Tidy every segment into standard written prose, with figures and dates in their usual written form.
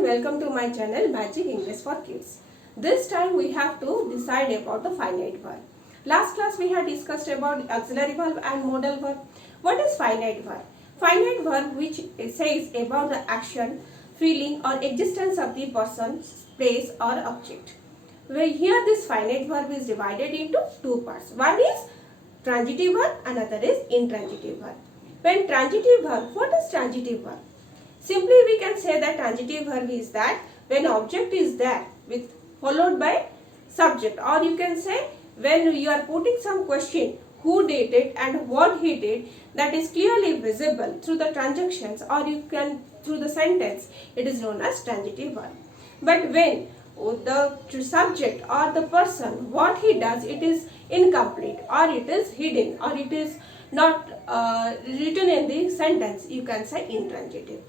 and welcome to my channel Magic English for Kids. This time we have to decide about the finite verb. Last class we had discussed about auxiliary verb and modal verb. What is finite verb? Finite verb which says about the action, feeling or existence of the person, place or object. Here this finite verb is divided into two parts. One is transitive verb, another is intransitive verb. When transitive verb, what is transitive verb? Simply we can say that transitive verb is that when object is there with followed by subject, or you can say when you are putting some question who did it and what he did, that is clearly visible through the transactions or you can through the sentence, it is known as transitive verb. But when the subject or the person what he does, it is incomplete or it is hidden or it is not written in the sentence, you can say intransitive.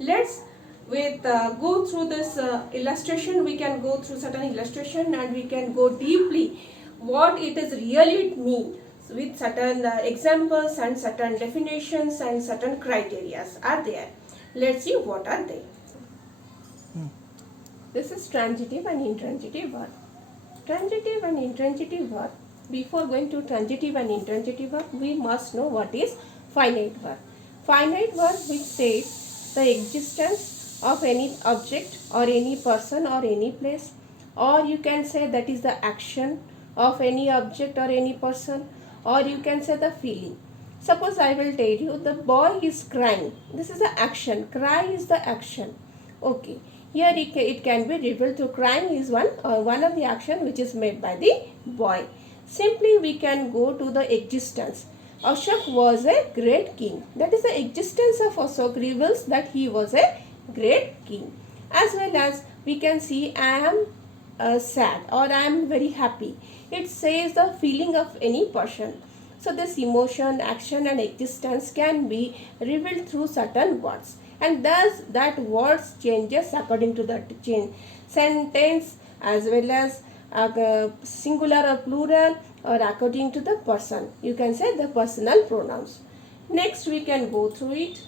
Let's go through this illustration. We can go through certain illustration and we can go deeply what it is really mean with certain examples and certain definitions and certain criteria are there. Let's see what are they. This is transitive and intransitive verb. Transitive and intransitive verb. Before going to transitive and intransitive verb, we must know what is finite verb. Finite verb which says the existence of any object or any person or any place, or you can say that is the action of any object or any person, or you can say the feeling. Suppose I will tell you the boy is crying. This is the action. Cry is the action. Okay. Here it can be revealed to crying is one of the action which is made by the boy. Simply we can go to the existence. Ashok was a great king. That is the existence of Ashok reveals that he was a great king. As well as we can see I am sad or I am very happy. It says the feeling of any person. So this emotion, action and existence can be revealed through certain words. And thus that words changes according to the sentence as well as singular or plural or according to the person. You can say the personal pronouns. Next we can go through it.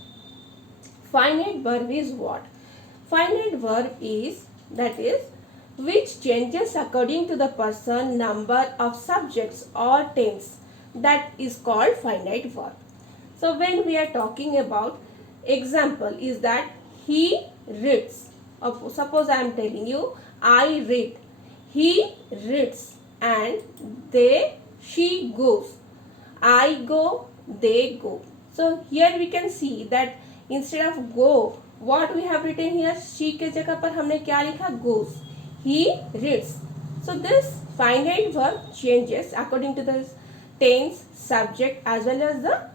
Finite verb is what? Finite verb is that is which changes according to the person, number of subjects or tense. That is called finite verb. So when we are talking about example is that he reads. Suppose I am telling you I read. He reads and she goes. I go, they go. So here we can see that instead of go, what we have written here, she के जगह पर हमने क्या लिखा? Goes. He reads. So this finite verb changes according to the tense, subject as well as the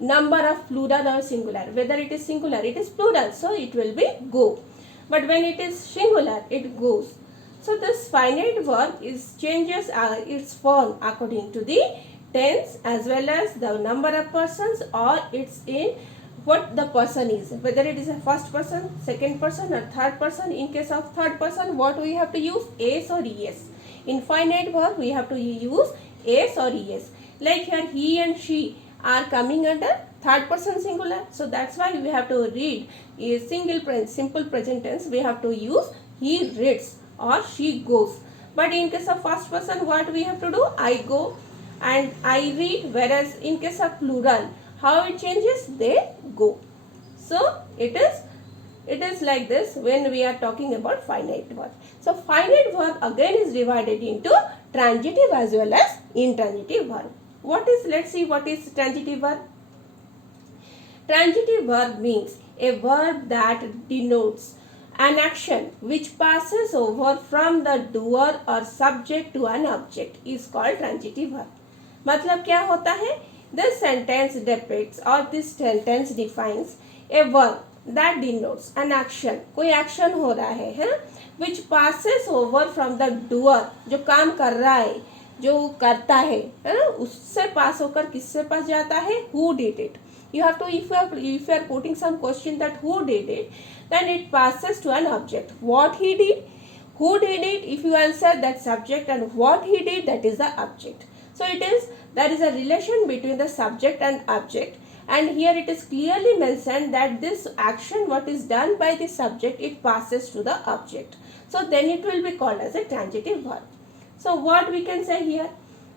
number of plural or singular. Whether it is singular, it is plural, so it will be go. But when it is singular, it goes. So this finite verb changes its form according to the tense as well as the number of persons or it's in what the person is. Whether it is a first person, second person or third person. In case of third person, what we have to use? Es or es. In finite verb, we have to use es or es. Like here, he and she are coming under third person singular. So that's why we have to read a simple present tense. We have to use he reads or she goes. But in case of first person, what we have to do? I go and I read. Whereas in case of plural, how it changes? They go. So it is like this when we are talking about finite verb. So finite verb again is divided into transitive as well as intransitive verb. Let's see what is transitive verb. Transitive verb means a verb that denotes an action which passes over from the doer or subject to an object is called transitive verb. मतलब क्या होता है? This sentence depicts or this sentence defines a verb that denotes an action. कोई action हो रहा है which passes over from the doer, जो काम कर रहा है, जो करता है ना, उससे पास होकर किससे पास जाता है? Who did it? You have to, if you are putting some question that who did it, then it passes to an object. What he did, who did it, if you answer that subject, and what he did, that is the object. So there is a relation between the subject and object, and here it is clearly mentioned that this action what is done by the subject, it passes to the object. So then it will be called as a transitive verb. So what we can say here?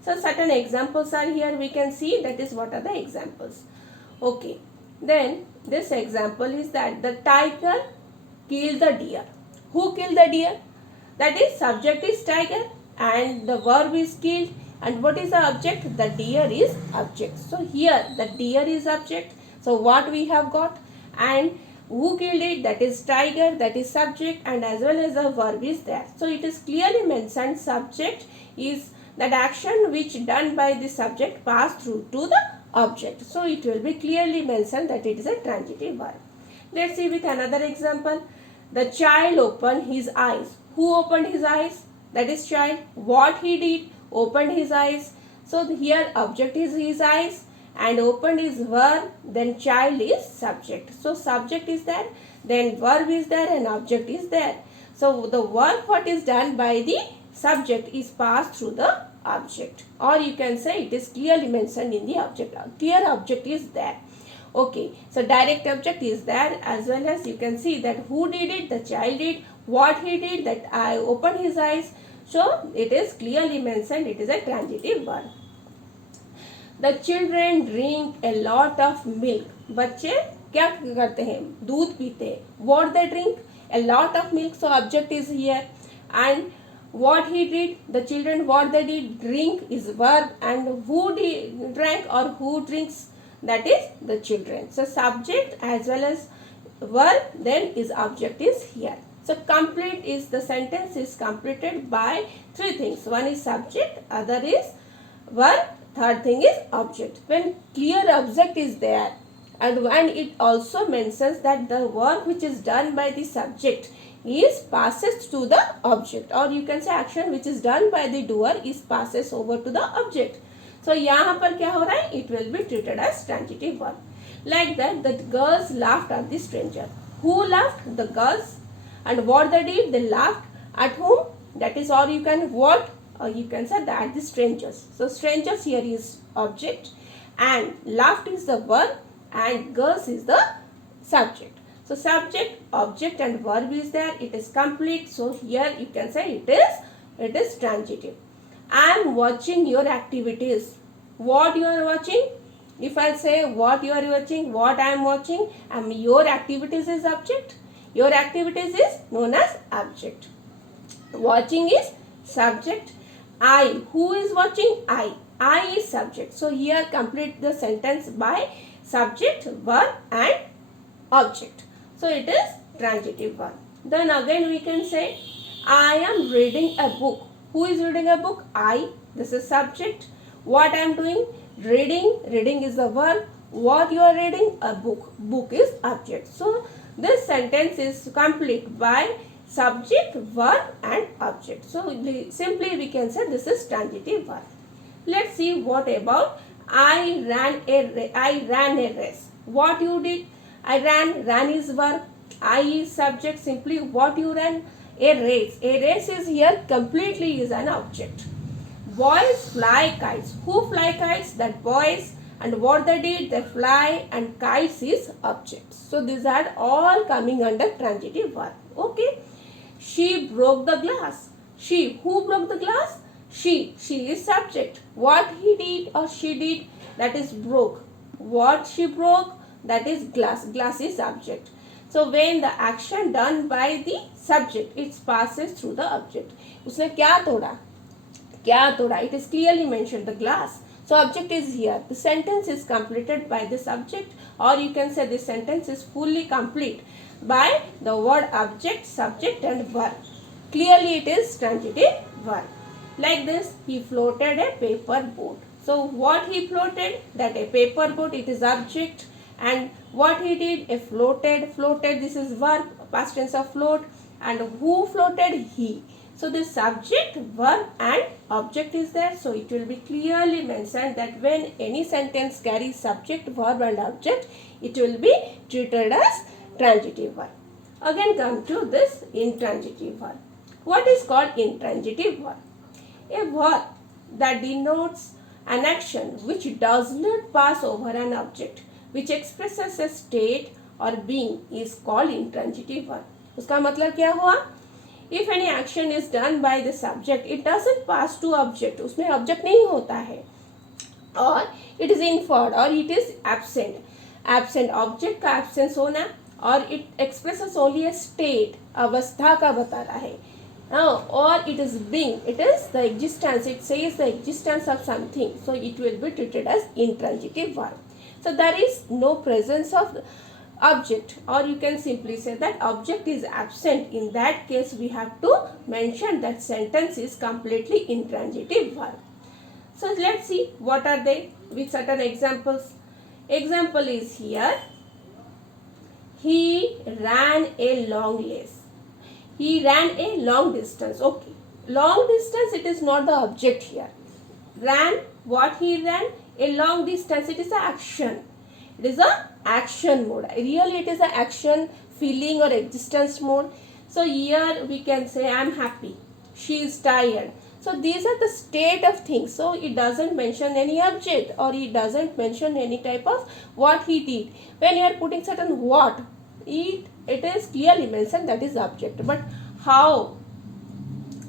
So certain examples are here, we can see that is what are the examples. Okay, then this example is that the tiger killed the deer. Who killed the deer? That is, subject is tiger and the verb is killed, and what is the object? The deer is object. So here the deer is object. So what we have got? And who killed it? That is tiger, that is subject, and as well as the verb is there. So it is clearly mentioned subject is that action which done by the subject pass through to the object. So it will be clearly mentioned that it is a transitive verb. Let's see with another example. The child opened his eyes. Who opened his eyes? That is child. What he did? Opened his eyes. So here object is his eyes and opened is verb, then child is subject. So subject is there, then verb is there, and object is there. So the work what is done by the subject is passed through the object, or you can say it is clearly mentioned in the object. Clear object is there. Okay, so direct object is there, as well as you can see that who did it? The child did. What he did? That I opened his eyes. So it is clearly mentioned it is a transitive verb. The children drink a lot of milk. बच्चे क्या करते हैं? दूध पीते हैं. What they drink? A lot of milk. So object is here. And what he did? The children what they did? Drink is verb, and who drank or who drinks? That is the children. So subject as well as verb, then is object is here. So complete is the sentence is completed by three things. One is subject, other is verb, third thing is object. When clear object is there, and it also mentions that the work which is done by the subject is passes to the object, or you can say action which is done by the doer is passes over to the object. So यहाँ पर क्या हो रहा है? It will be treated as transitive verb. Like that, the girls laughed at the stranger. Who laughed? The girls. And what they did? They laughed at whom? That is, or you can what? Or you can say that the strangers. So strangers here is object, and laughed is the verb, and girls is the subject. So subject, object, and verb is there. It is complete. So here you can say it is transitive. I am watching your activities. What you are watching? If I say what you are watching, what I am watching, your activities is object. Your activities is known as object. Watching is subject. I, who is watching? I is subject. So here complete the sentence by subject, verb, and object. So it is transitive verb. Then again we can say I am reading a book. Who is reading a book? I. This is subject. What I am doing? Reading. Reading is the verb. What you are reading? A book. Book is object. So this sentence is complete by subject, verb, and object. So simply we can say this is transitive verb. Let's see what about I ran a race. What you did? I ran. Ran is verb. I is subject. Simply what you ran? A race. A race is here completely is an object. Boys fly kites. Who fly kites? That boys. And what they did? They fly, and kites is object. So these are all coming under transitive verb. Okay. She broke the glass. She. Who broke the glass? She. She is subject. What he did or she did? That is broke. What she broke? That is glass. Glass is object. So when the action done by the subject, it passes through the object. उसने क्या तोड़ा? क्या तोड़ा? It is clearly mentioned the glass. So object is here. The sentence is completed by the subject, or you can say the sentence is fully complete by the word object, subject, and verb. Clearly it is transitive verb. Like this, he floated a paper boat. So what he floated? That a paper boat, it is object. And what he did? A floated. Floated, this is verb, past tense of float. And who floated? He. So the subject, verb, and object is there. So it will be clearly mentioned that when any sentence carries subject, verb, and object, it will be treated as transitive verb. Again come to this intransitive verb. What is called intransitive verb? A verb that denotes an action which does not pass over an object. which expresses a state or being is called intransitive verb. उसका मतलब क्या हुआ? If any action is done by the subject, it doesn't pass to object. उसमें object नहीं होता है, और it is inferred or it is absent. Absent object का absence होना, और it expresses only a state, अवस्था का बता रहा है. Or it is being, it is the existence, it says the existence of something, so it will be treated as intransitive verb. So there is no presence of object, or you can simply say that object is absent. In that case we have to mention that sentence is completely intransitive verb. So let's see what are they with certain examples. Example is here, he ran a long race. He ran a long distance. Okay, long distance, it is not the object here. Ran, what he ran? A long distance, it is a action. It is a action mode. Really it is a action, feeling or existence mode. So here we can say I am happy, she is tired. So these are the state of things. So it doesn't mention any object, or it doesn't mention any type of what he did. When you are putting certain what, it is clearly mentioned that is object. But how,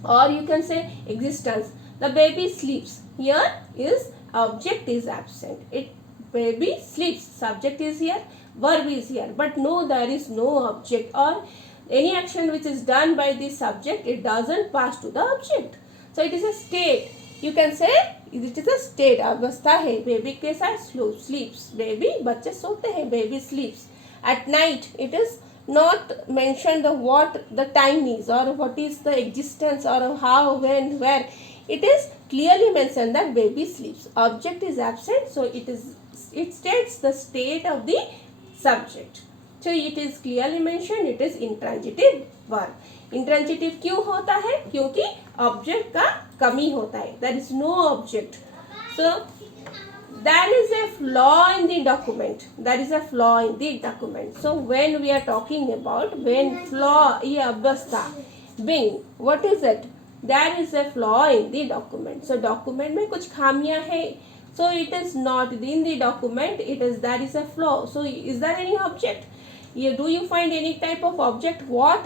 or you can say existence. The baby sleeps. Here is object is absent. It baby sleeps. Subject is here, verb is here. But no, there is no object, or any action which is done by the subject, it doesn't pass to the object. So it is a state. You can say it is a state. अवस्था है. Baby के साथ sleeps. Baby, बच्चे सोते हैं. Baby sleeps. At night, it is not mentioned the what the time is, or what is the existence, or how, when, where. It is clearly mentioned that baby sleeps. Object is absent, so it states the state of the subject. So it is clearly mentioned, it is intransitive verb. Intransitive क्यों होता है? क्योंकि object का कमी होता है. There is no object. So there is a flaw in the document. There is a flaw in the document. So when we are talking about when flaw, ये अवस्था, being, what is it? There is a flaw in the document. So document में कुछ खामियां है. So it is not in the document. It is there is a flaw. So is there any object? Do you find any type of object? What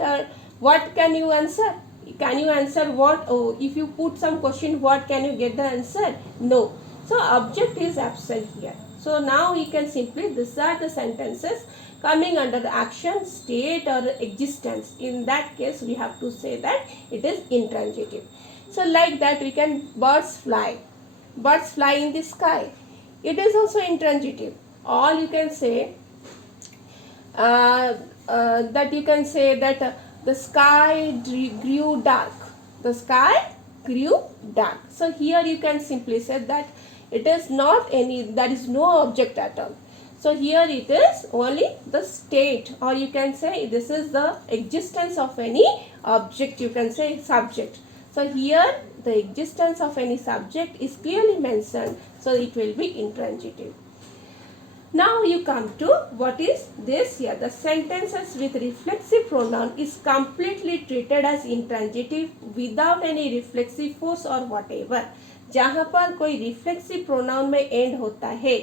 can you answer? Can you answer what? Oh, if you put some question, what can you get the answer? No. So object is absent here. So now we can simply, these are the sentences coming under action, state or existence. In that case we have to say that it is intransitive. So like that we can, birds fly. Birds fly in the sky. It is also intransitive. Or you can say that you can say that the sky grew dark. The sky grew dark. So here you can simply say that it is not any, there is no object at all. So here it is only the state, or you can say this is the existence of any object, you can say subject. So here the existence of any subject is clearly mentioned, so it will be intransitive. Now you come to what is this here. The sentences with reflexive pronoun is completely treated as intransitive without any reflexive force or whatever. जहाँ पर कोई reflexive pronoun में end होता है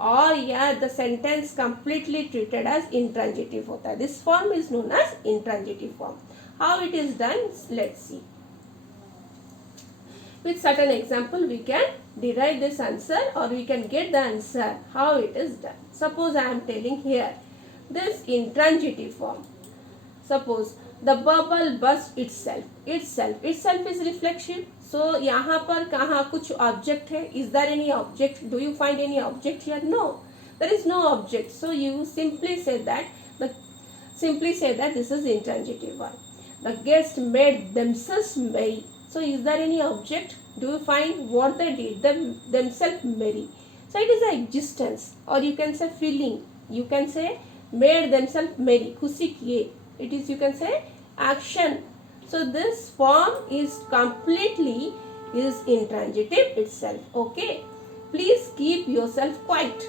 और या the sentence completely treated as intransitive होता है. This form is known as intransitive form. How it is done? Let's see. With certain example we can derive this answer, or we can get the answer how it is done. Suppose I am telling here this intransitive form. Suppose the bubble burst itself. Itself is reflexive. So यहाँ पर कहाँ कुछ object है? Is there any object? Do you find any object here? No, there is no object. So you simply say that this is intransitive verb. The guests made themselves merry. So is there any object? Do you find what they did? Themselves merry. So it is an existence, or you can say feeling. You can say made themselves merry. खुशी किए. It is, you can say, action. So this form is completely is intransitive itself. Okay. Please keep yourself quiet.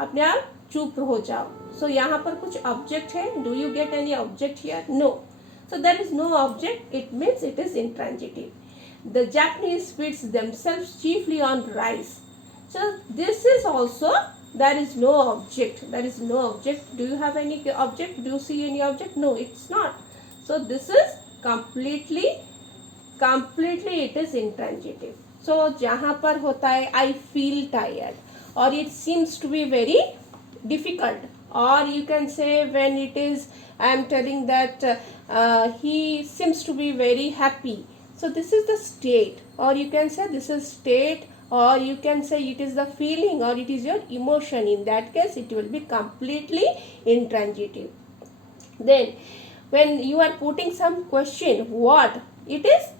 अपने आप चुप हो जाओ. So यहाँ पर कुछ object है. Do you get any object here? No. So there is no object. It means it is intransitive. The Japanese feeds themselves chiefly on rice. So this is also there is no object. There is no object. Do you have any object? Do you see any object? No, it's not. So this is completely it is intransitive. So जहाँ पर होता है I feel tired, or it seems to be very difficult, or you can say when it is I am telling that he seems to be very happy. So this is the state, or you can say this is state, or you can say it is the feeling, or it is your emotion. In that case it will be completely intransitive. Then when you are putting some question, what it is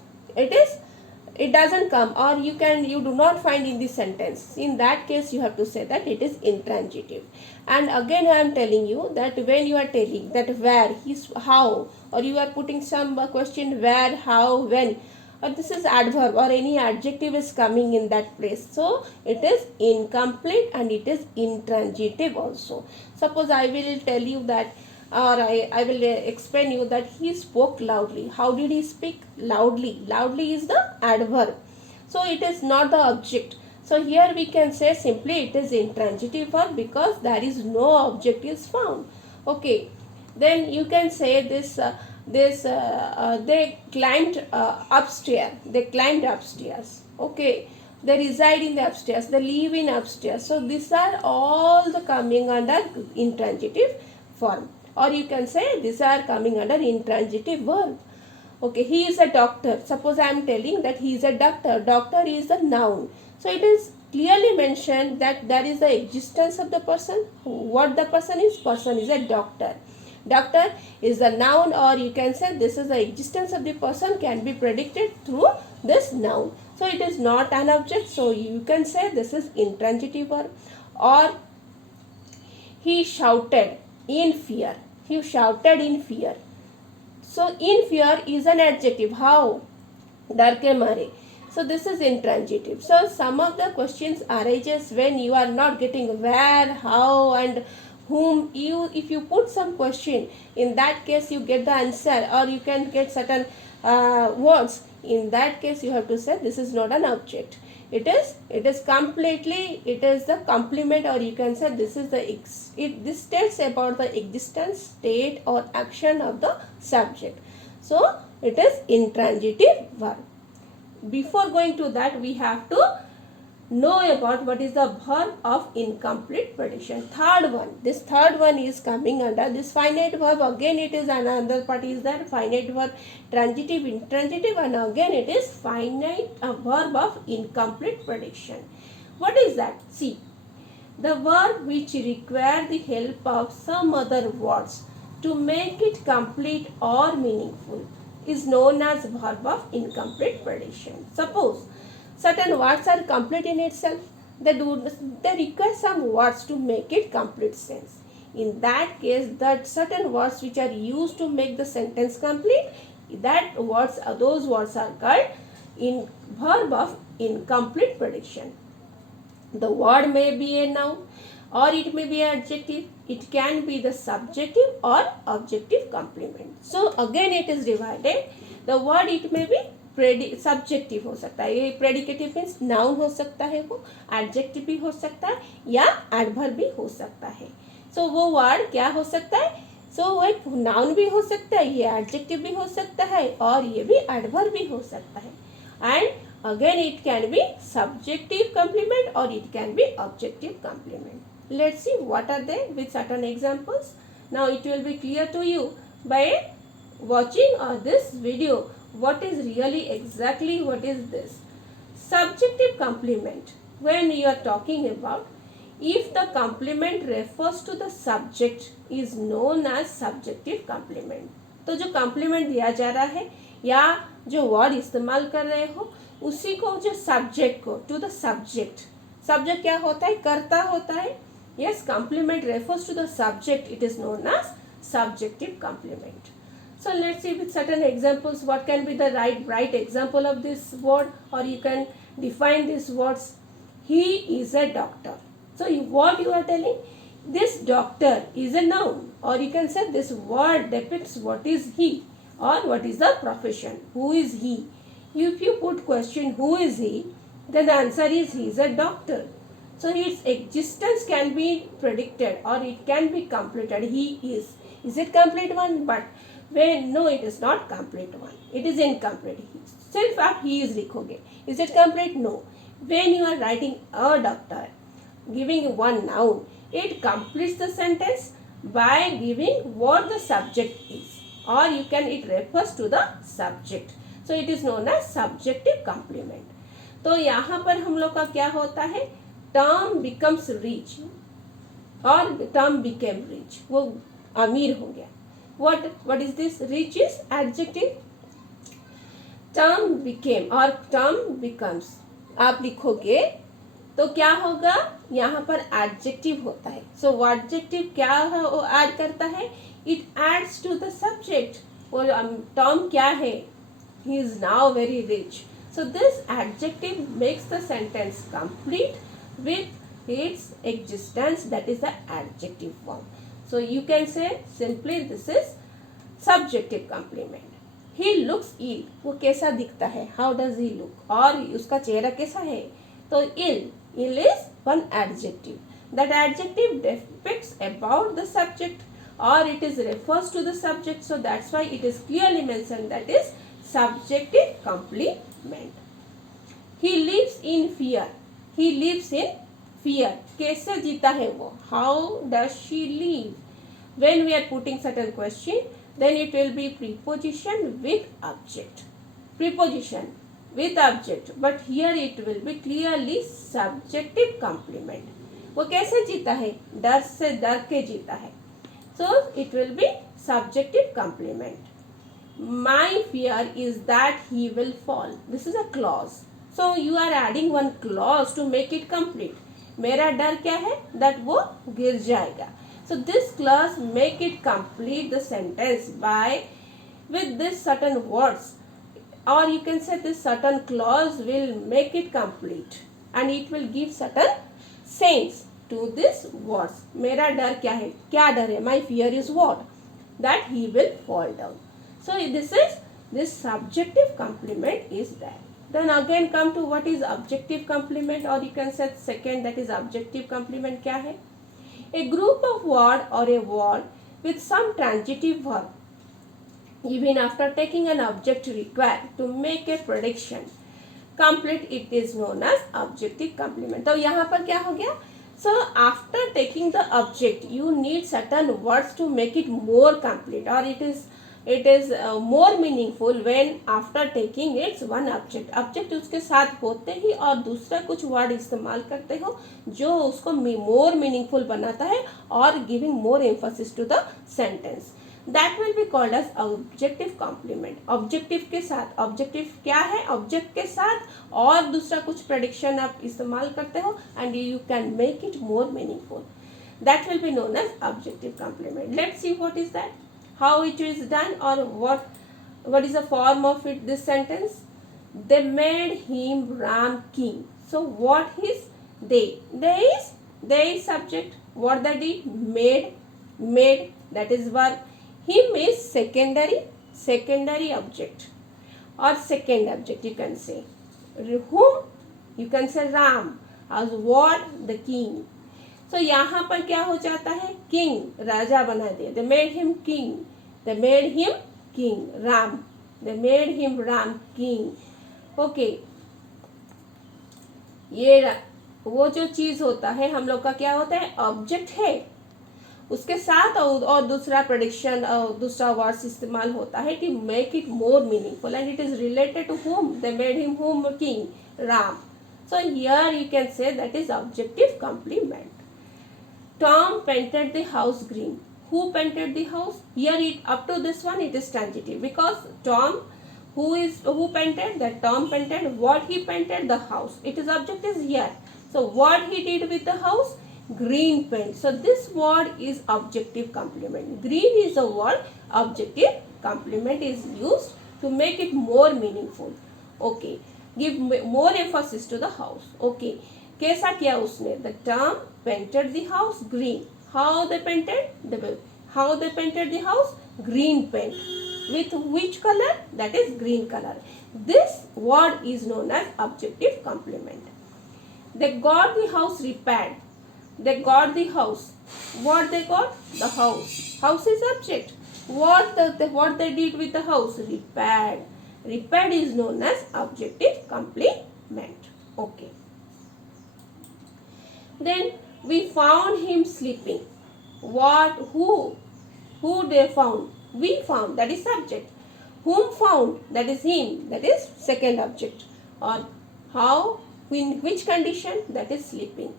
it doesn't come, or you do not find in the sentence. In that case you have to say that it is intransitive. And again I am telling you that when you are telling that where, his, how, or you are putting some question where, how, when, or this is adverb or any adjective is coming in that place, so it is incomplete and it is intransitive also. Suppose I will tell you that, or I will explain you that he spoke loudly. How did he speak? Loudly. Loudly is the adverb, so it is not the object. So here we can say simply it is intransitive verb because there is no object is found. Okay, then you can say this they climbed upstairs. They climbed upstairs. Okay, they reside in the upstairs. They live in upstairs. So these are all the coming under intransitive form, or you can say these are coming under intransitive verb. Okay, he is a doctor. Suppose I am telling that he is a doctor. Doctor is the noun. So it is clearly mentioned that there is the existence of the person. What the person is? Person is a doctor. Doctor is the noun, or you can say this is the existence of the person can be predicted through this noun. So it is not an object. So you can say this is intransitive verb. Or he shouted in fear. He shouted in fear. So in fear is an adjective. How? डर के मारे. So this is intransitive. So some of the questions arises when you are not getting where, how, and whom. If you put some question, in that case you get the answer, or you can get certain words. In that case you have to say this is not an object. It is completely, it is the complement, or you can say this is the this states about the existence, state, or action of the subject. So it is intransitive verb. Before going to that, we have to know about what is the verb of incomplete prediction. Third one, this third one is coming under this finite verb. Again it is another part is that finite verb, transitive, intransitive, and again it is finite verb of incomplete prediction. What is that? See, the verb which require the help of some other words to make it complete or meaningful is known as verb of incomplete prediction. Suppose certain words are complete in itself, they require some words to make it complete sense. In that case, that certain words which are used to make the sentence complete, those words are called in verb of incomplete prediction. The word may be a noun, or it may be an adjective. It can be the subjective or objective complement. So again it is divided. The word it may be subjective हो सकता है, ये predicative means noun हो सकता है, वो adjective भी हो सकता है या एडवर्ब भी हो सकता है. सो वो वर्ड क्या हो सकता है? सो वो एक नाउन भी हो सकता है, ये एडजेक्टिव भी हो सकता है, और ये भी एडवर्ब भी हो सकता है. And again it can be subjective complement or it can be objective complement. Let's see what are they with certain examples. Now it will be clear to you by watching this video what is really exactly what is this. Subjective complement, when you are talking about, if the complement refers to the subject is known as subjective complement. तो जो complement दिया जा रहा है या जो word इस्तेमाल कर रहे हो उसी को जो सब्जेक्ट को टू द सब्जेक्ट क्या होता है? कर्ता होता है. Yes, complement refers to the subject, it is known as subjective complement. So let's see with certain examples what can be the right example of this word, or you can define these words. He is a doctor. So what you are telling, this doctor is a noun, or you can say this word depicts what is he or what is the profession. Who is he? If you put question who is he, then the answer is he is a doctor. So its existence can be predicted or it can be completed. He is. Is it complete one? But when no, it is not complete one. It is incomplete. सिर्फ आप he is लिखोगे. Is it complete? No. When you are writing a doctor, giving one noun, it completes the sentence by giving what the subject is, or you can it refers to the subject. So it is known as subjective complement. तो यहाँ पर हम लोग का क्या होता है, term becomes rich और टर्म बिकेम रिच, वो अमीर हो गया. what is this? Rich is adjective. Term became और टर्म बिकम्स आप लिखोगे तो क्या होगा, यहाँ पर एडजेक्टिव होता है. सो वो एडजेक्टिव क्या है, वो ऐड करता है, it adds to the subject. वो टर्म क्या है, he is now very rich. So this adjective makes the sentence complete with its existence, that is the adjective form. So you can say simply this is subjective complement. He looks ill. वो कैसा दिखता है, how does he look, और उसका चेहरा कैसा है, तो ill. Ill is one adjective. That adjective depicts about the subject or it is refers to the subject. So that's why it is clearly mentioned that is subjective complement. He lives in fear. He lives in fear. कैसे जीता है वो, how does she live. When we are putting certain question, then it will be preposition with object. Preposition with object, but here it will be clearly subjective complement. वो कैसे जीता है, डर से डर के जीता है. So it will be subjective complement. My fear is that he will fall. This is a clause. So you are adding one clause to make it complete. मेरा डर क्या है, that वो गिर जाएगा. So this clause make it complete the sentence by with this certain words, or you can say this certain clause will make it complete and it will give certain sense to this words. मेरा डर क्या है, क्या डर है, my fear is what, that he will fall down. So this subjective complement is there. Then again come to what is objective complement, or you can say second, that is objective complement क्या है, a group of word or a word with some transitive verb even after taking an object required to make a prediction complete, it is known as objective complement. तो यहाँ पर क्या हो गया, so after taking the object you need certain words to make it more complete, or it is more meaningful when after taking its one object उसके साथ होते ही और दूसरा कुछ वर्ड इस्तेमाल करते हो जो उसको more meaningful बनाता है और giving more emphasis to the sentence. That will be called as objective complement. objective के साथ, objective क्या है, object के साथ और दूसरा कुछ prediction आप इस्तेमाल करते हो and you can make it more meaningful. That will be known as objective complement. Let's see what is that, how it is done, or what is the form of it, this sentence. They made him Ram king. So what is they? They is subject. What they did, made, that is verb. Him is secondary object or second object, you can say. Whom, you can say Ram, as what, the king. So यहाँ पर क्या हो जाता है, king, राजा बना दिया. They made him king. They made him king. Ram. They made him Ram king. Okay. ये वो जो चीज होता है हम लोग का क्या होता है, ऑब्जेक्ट है, उसके साथ और दूसरा प्रेडिक्शन और दूसरा वर्ड्स इस्तेमाल होता है to make it more meaningful and it is related to whom. They made him whom king, Ram. So here you can say that is objective complement. Tom painted the house green. Who painted the house? Here up to this one it is transitive because Tom, who painted, that Tom painted. What he painted, the house. It is object is here. So what he did with the house, green paint. So this word is objective complement. Green is the word, objective complement is used to make it more meaningful. Okay, give more emphasis to the house. Okay, कैसा किया उसने, the Tom painted the house green. How they painted the house, green paint. With which color? That is green color. This word is known as objective complement. They got the house repaired. They got the house. What they got? The house. House is object. What they did with the house? Repaired. Repaired is known as objective complement. Okay. Then we found him sleeping. What? Who? Who they found? We found. That is subject. Whom found? That is him. That is second object. Or how? In which condition? That is sleeping.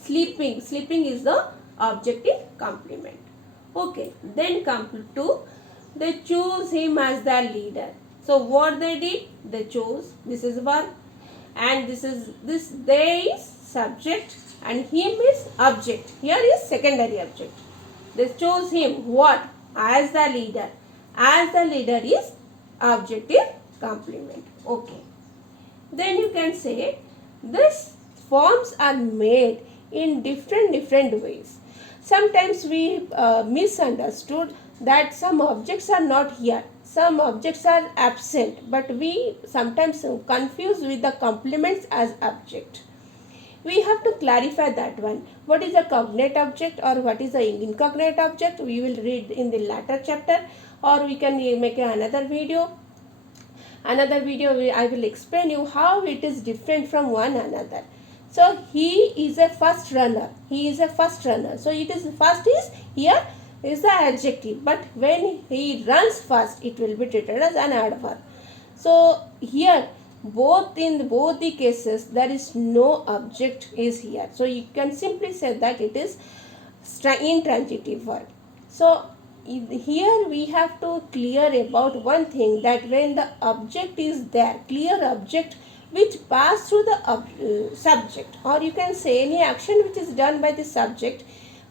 Sleeping. Sleeping is the objective complement. Okay. Then come to they choose him as their leader. So what they did? They chose. This is verb. And this they is subject and him is object. Here is secondary object. They chose him what? As the leader. As the leader is objective complement. Okay. Then you can say these forms are made in different ways. Sometimes we misunderstood that some objects are not here. Some objects are absent, but we sometimes confuse with the complements as object. We have to clarify that one. What is a cognate object or what is a incognate object? We will read in the latter chapter, or we can make another video. Another video I will explain you how it is different from one another. So he is a first runner. He is a first runner. So it is first is here is the adjective, but when he runs fast, it will be treated as an adverb. So here in both the cases there is no object is here. So you can simply say that it is intransitive verb. So here we have to clear about one thing, that when the object is there, clear object which pass through the subject, or you can say any action which is done by the subject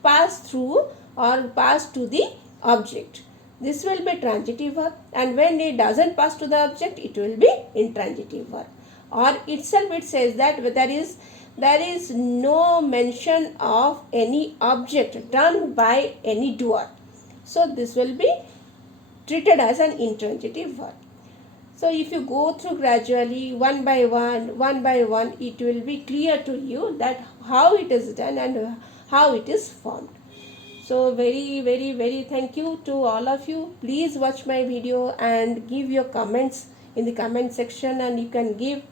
pass through or pass to the object. This will be transitive verb, and when it doesn't pass to the object, it will be intransitive verb. Or itself it says that there is no mention of any object done by any doer. So this will be treated as an intransitive verb. So if you go through gradually one by one, it will be clear to you that how it is done and how it is formed. So very thank you to all of you. Please watch my video and give your comments in the comment section, and you can give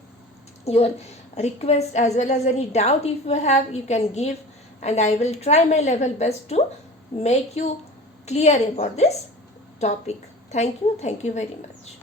your request as well as any doubt if you have, you can give, and I will try my level best to make you clear about this topic. Thank you very much.